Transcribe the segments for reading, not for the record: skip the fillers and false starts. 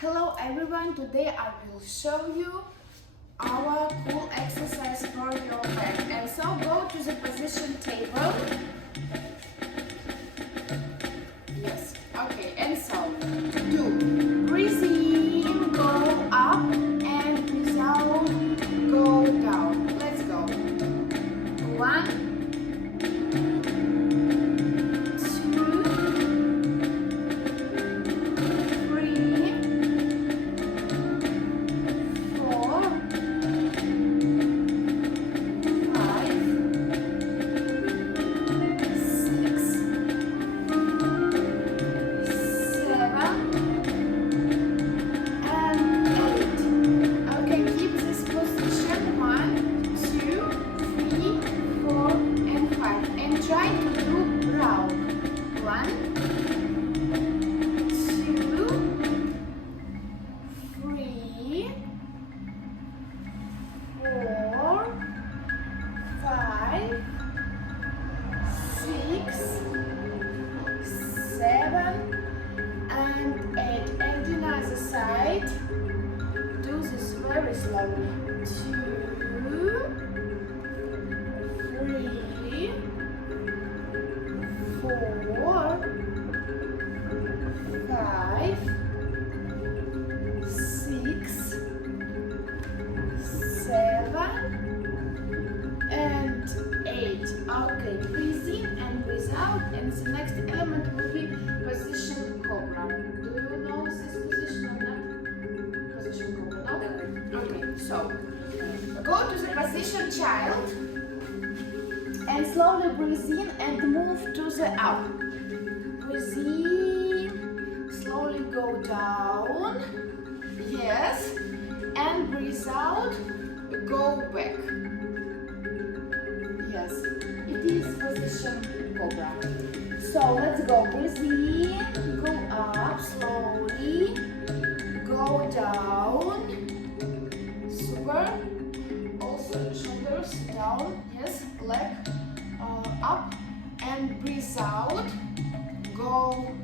Hello everyone, today I will show you our cool exercise for your back. And so go to the position table. Yes, okay, and so do breathe in, go up, and breathe out, go down. Let's go. 1, side. Do this very slowly. 2, 3, 4, 5, 6, 7, and 8. Okay, breathe in and breathe out, and the next element will be position Cobra. Do you know this position or not? Position Cobra, no? Okay, so go to the position Child and slowly breathe in and move to the up. Breathe in, slowly go down, yes, and breathe out, go back. Yes, it is position Cobra. So let's go. Breathe in, go up slowly, go down. Super. Also shoulders down. Yes, leg up, and breathe out. Go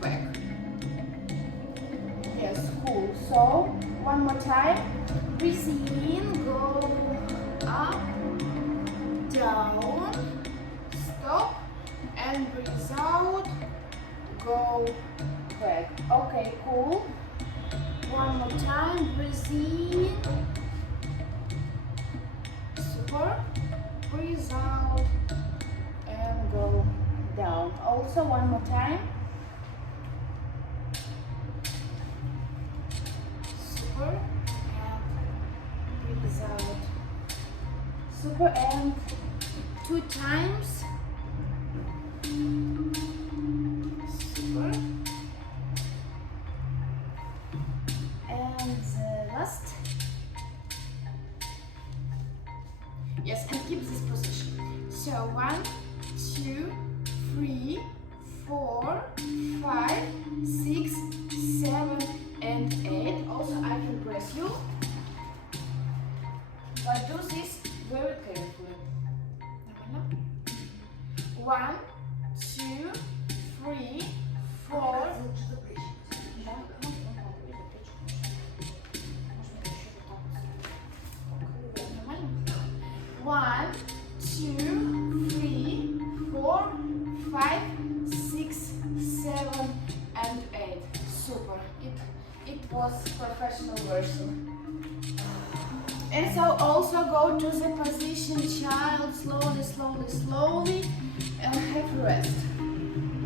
back. Yes, cool. So one more time. Breathe in, go up, down, stop, and breathe out, go back. Okay, cool. One more time, breathe in, super, breathe out, and go down. Also one more time, super, and breathe out, super, and 2 times. Super. And the last. Yes, and keep this position. So 1, 2, 3, 4, 5, 6, 7, and 8. Also, I can press you. But do this very carefully. 1, 2, 3, 4. 1, 2, 3, 4, 5, 6, 7, and 8. Super. It was professional version. And so also go to the position Child, slowly, slowly, slowly, and have rest.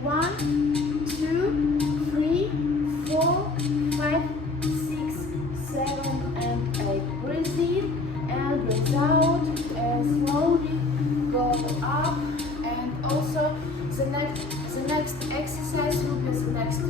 1, 2, 3, 4, 5, 6, 7, and 8. Breathe in and breathe out, and slowly go up. And also the next exercise will be the next